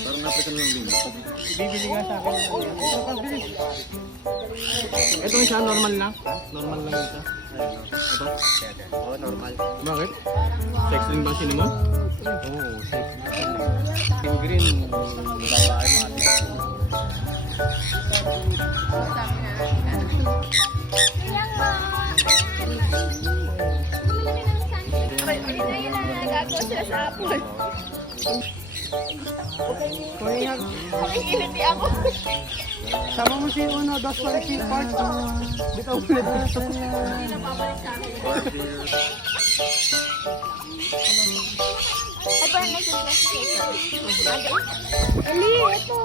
Parang African lang din. Bibili nga sa akin. Ito isa, normal lang. Normal lang ito. Ito? Oo, normal. Bakit? Sex ring ba sinimo? Oo, sex ring. Yung green, babae mati. Nagagawa sila sa Apple. Pakikiliti ako. Sama mo si Uno, dos para si Park. Dito ulit. Ay, parang nagsisigil. Ali, ito.